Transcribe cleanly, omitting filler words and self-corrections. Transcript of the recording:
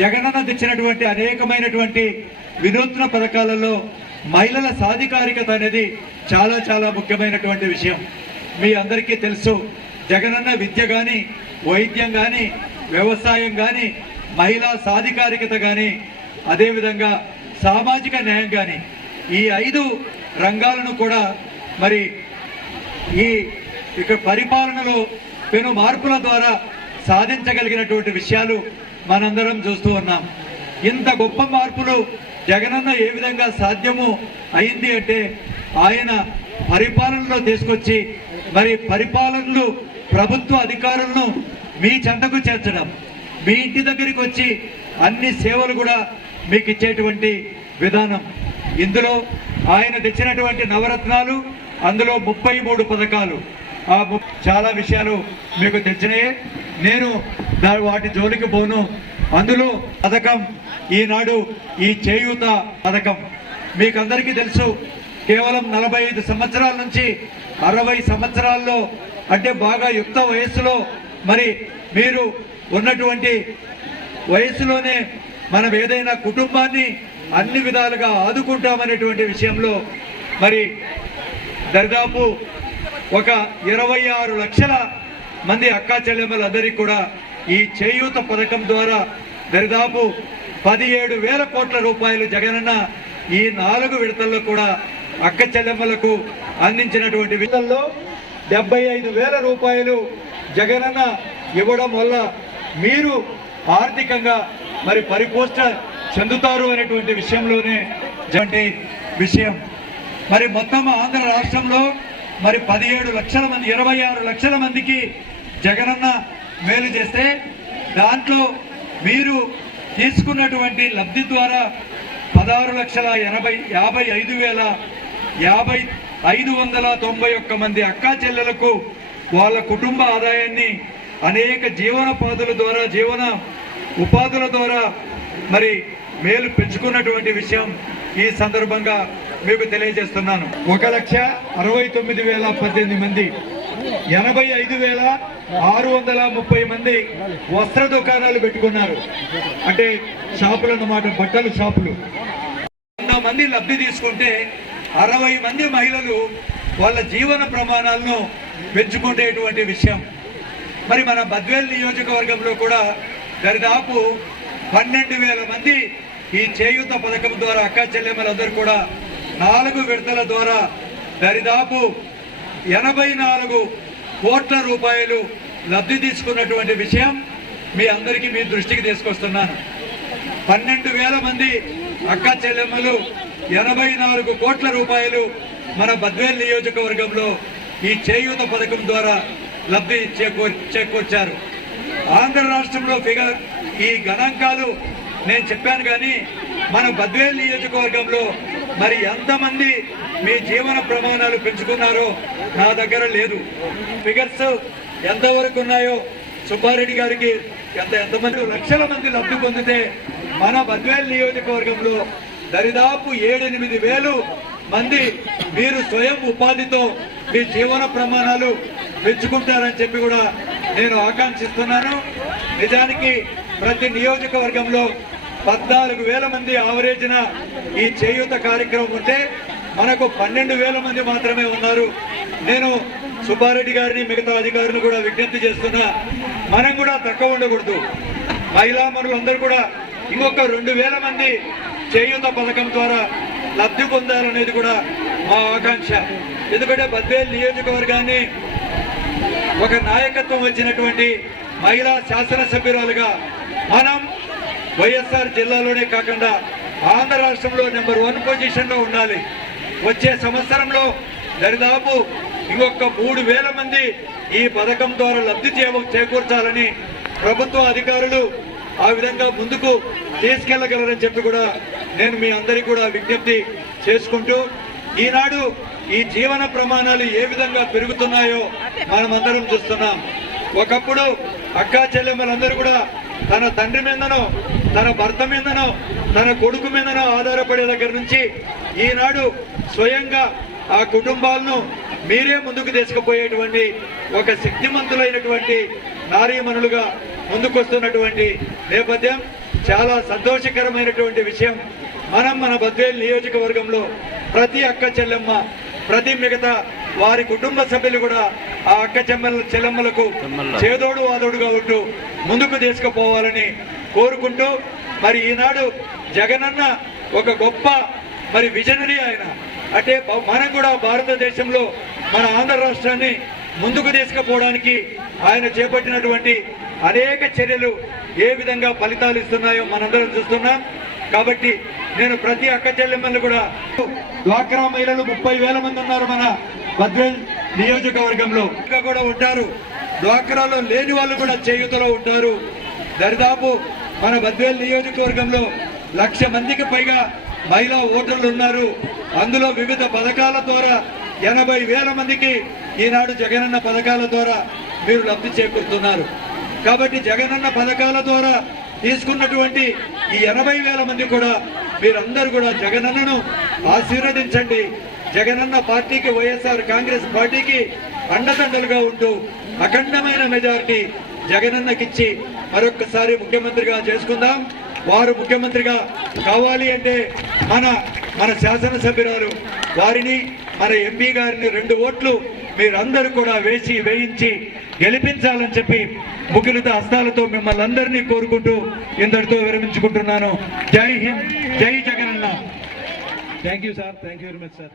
జగనన్న తెచ్చినటువంటి అనేకమైనటువంటి వినూత్న పథకాలలో మహిళల సాధికారికత అనేది చాలా చాలా ముఖ్యమైనటువంటి విషయం. మీ అందరికీ తెలుసు, జగనన్న విద్య కానీ, వైద్యం కానీ, వ్యవసాయం కానీ, మహిళా సాధికారికత కానీ, అదేవిధంగా సామాజిక న్యాయం కానీ, ఈ 5 రంగాలను కూడా మరి ఈ ఇక పరిపాలనలో పెను మార్పుల ద్వారా సాధించగలిగినటువంటి విషయాలు మనందరం చూస్తూ ఉన్నాం. ఇంత గొప్ప మార్పులు జగనన్న ఏ విధంగా సాధ్యము అయింది అంటే ఆయన పరిపాలనలో తీసుకొచ్చి మరి పరిపాలనలు ప్రభుత్వ అధికారులను మీ చెంతకు చేర్చడం, మీ ఇంటి దగ్గరికి వచ్చి అన్ని సేవలు కూడా మీకు ఇచ్చేటువంటి విధానం. ఇందులో ఆయన తెచ్చినటువంటి నవరత్నాలు, అందులో 33 పథకాలు, చాలా విషయాలు మీకు తెచ్చినాయే. నేను వాటి జోలికి పోను. అందులో పథకం ఈనాడు ఈ చేయూత పథకం మీకందరికీ తెలుసు. కేవలం 45 సంవత్సరాల నుంచి 60 సంవత్సరాల్లో అంటే బాగా యుక్త వయస్సులో మరి మీరు ఉన్నటువంటి వయసులోనే మనం ఏదైనా కుటుంబాన్ని అన్ని విధాలుగా ఆదుకుంటామనేటువంటి విషయంలో మరి దాదాపు ఒక 26 లక్షల మంది అక్కా చెల్లెమ్మలందరికీ కూడా ఈ చేయూత పథకం ద్వారా దాదాపు 17,000 కోట్ల రూపాయలు జగనన్న ఈ 4 విడతల్లో కూడా అక్క చెల్లెమ్మలకు అందించినటువంటి విడతల్లో 75,000 రూపాయలు జగనన్న ఇవ్వడం వల్ల మీరు ఆర్థికంగా మరి పరిపోషణ చెందుతారు అనేటువంటి విషయంలోనే విషయం. మరి మొత్తం ఆంధ్ర రాష్ట్రంలో మరి 17 లక్షల మంది 26 లక్షల మందికి జగనన్న మేలు చేస్తే దాంట్లో మీరు తీసుకున్నటువంటి లబ్ధి ద్వారా 16,55,591 మంది అక్కా చెల్లెలకు వాళ్ళ కుటుంబ ఆదాయాన్ని అనేక జీవన ఉపాధుల ద్వారా మరి మేలు పెంచుకున్నటువంటి విషయం ఈ సందర్భంగా మీకు తెలియజేస్తున్నాను. 1,69,018 మంది, 85,630 మంది వస్త్ర దుకాణాలు పెట్టుకున్నారు. అంటే షాపులు అన్నమాట, బట్టలు షాపులు. 100 మంది లబ్ధి తీసుకుంటే 60 మంది మహిళలు వాళ్ళ జీవన ప్రమాణాలను పెంచుకునేటువంటి విషయం. మరి మన బద్వేల్ నియోజకవర్గంలో కూడా దాదాపు 12,000 మంది ఈ చేయూత పథకం ద్వారా అక్కా చెల్లెమ్మలందరూ కూడా 4 విడతల ద్వారా దాదాపు 84 కోట్ల రూపాయలు లబ్ధి తీసుకున్నటువంటి విషయం మీ అందరికీ మీ దృష్టికి తీసుకొస్తున్నాను. 12,000 మంది అక్కా చెల్లెమ్మలు 84 కోట్ల రూపాయలు మన బద్వేల్ నియోజకవర్గంలో ఈ చేయూత పథకం ద్వారా లబ్ధి చేకూర్చారు. ఆంధ్ర రాష్ట్రంలో ఈ గణాంకాలు నేను చెప్పాను, కానీ మన బద్వేల్ నియోజకవర్గంలో మరి ఎంతమంది మీ జీవన ప్రమాణాలు పెంచుకున్నారో నా దగ్గర లేదు. ఫిగర్స్ ఎంతవరకు ఉన్నాయో సుబ్బారెడ్డి గారికి ఎంతమంది లక్షల మంది లబ్ధి పొందితే మన బద్వేల్ నియోజకవర్గంలో దరిదాపు 7-8 వేలు మంది మీరు స్వయం ఉపాధితో మీ జీవన ప్రమాణాలు పెంచుకుంటారని చెప్పి కూడా నేను ఆకాంక్షిస్తున్నాను. నిజానికి ప్రతి నియోజకవర్గంలో 14,000 మంది ఆవరేజ్న ఈ చేయూత కార్యక్రమం ఉంటే మనకు 12,000 మంది మాత్రమే ఉన్నారు. నేను సుబ్బారెడ్డి గారిని మిగతా అధికారులు కూడా విజ్ఞప్తి చేస్తున్నా, మనం కూడా తక్కువ ఉండకూడదు. మహిళా మనులందరూ కూడా ఇంకొక 2,000 మంది చేయూత పథకం ద్వారా లబ్ధి పొందాలనేది కూడా మా ఆకాంక్ష. ఎందుకంటే బద్వేల్ నియోజకవర్గాన్ని ఒక నాయకత్వం వచ్చినటువంటి మహిళా శాసనసభ్యురాలుగా మనం వైఎస్ఆర్ జిల్లాలోనే కాకుండా ఆంధ్ర రాష్ట్రంలో నెంబర్ 1 పొజిషన్లో ఉండాలి. వచ్చే సంవత్సరంలో దాదాపు ఇంకొక 3,000 మంది ఈ పథకం ద్వారా లబ్ధి చేకూర్చాలని ప్రభుత్వ అధికారులు ఆ విధంగా ముందుకు తీసుకెళ్లగలరని చెప్పి కూడా నేను మీ అందరికీ కూడా విజ్ఞప్తి చేసుకుంటూ, ఈనాడు ఈ జీవన ప్రమాణాలు ఏ విధంగా పెరుగుతున్నాయో మనమందరం చూస్తున్నాం. ఒకప్పుడు అక్కా చెల్లెమ్మలందరూ కూడా తన తండ్రి మీదనో, తన భర్త మీదనో, తన కొడుకు మీదనో ఆధారపడే దగ్గర నుంచి ఈనాడు స్వయంగా ఆ కుటుంబాలను మీరే ముందుకు తీసుకుపోయేటువంటి ఒక శక్తిమంతులైనటువంటి నారీమణులుగా ముందుకొస్తున్నటువంటి నేపథ్యం. చాలా సంతోషకరమైనటువంటి విషయం. మన బద్వేలు నియోజకవర్గంలో ప్రతి అక్క చెల్లెమ్మ, ప్రతి మిగతా వారి కుటుంబ సభ్యులు కూడా ఆ అక్క చెల్లెమ్మలకు చేదోడు వాదోడుగా ఉంటూ ముందుకు తీసుకుపోవాలని కోరుకుంటూ, మరి ఈనాడు జగనన్న ఒక గొప్ప విజనరీ ఆయన. అంటే మనం కూడా భారతదేశంలో మన ఆంధ్ర రాష్ట్రాన్ని ముందుకు తీసుకుపోవడానికి ఆయన చేపట్టినటువంటి అనేక చర్యలు ఏ విధంగా ఫలితాలు ఇస్తున్నాయో మనందరం చూస్తున్నాం. కాబట్టి నేను ప్రతి అక్క చెల్లెమ్మలు కూడా, డ్వాక్రా మహిళలు 30,000 మంది ఉన్నారు మన బద్వేల్ నియోజకవర్గంలో, ఇంకా కూడా ఉంటారు. డ్వాక్రాలో లేని వాళ్ళు కూడా చేయూతలో ఉంటారు. దరిదాపు మన బద్వేల్ నియోజకవర్గంలో 1,00,000 మందికి పైగా మహిళా ఓటర్లు ఉన్నారు. అందులో వివిధ పథకాల ద్వారా 80,000 మందికి ఈనాడు జగనన్న పథకాల ద్వారా మీరు లబ్ధి చేకూరుతున్నారు. కాబట్టి జగనన్న పథకాల ద్వారా తీసుకున్నటువంటి ఈ 80,000 మంది కూడా మీరందరూ కూడా జగనన్నను ఆశీర్వదించండి. జగనన్న పార్టీకి, వైఎస్ఆర్ కాంగ్రెస్ పార్టీకి అండదండలుగా ఉంటూ అఖండమైన మెజారిటీ జగనన్నకిచ్చి మరొక్కసారి ముఖ్యమంత్రిగా చేసుకుందాం. వారు ముఖ్యమంత్రిగా కావాలి అంటే మన శాసనసభ్యురాలు వారిని, మన ఎంపీ గారిని 2 ఓట్లు మీరందరూ కూడా వేయించి గెలిపించాలని చెప్పి ముఖ్యులత హస్తాలతో మిమ్మల్ని అందరినీ కోరుకుంటూ ఇంతటితో విరమించుకుంటున్నాను. జై హింద్, జై Jagananna. Thank you sir, thank you very much sir.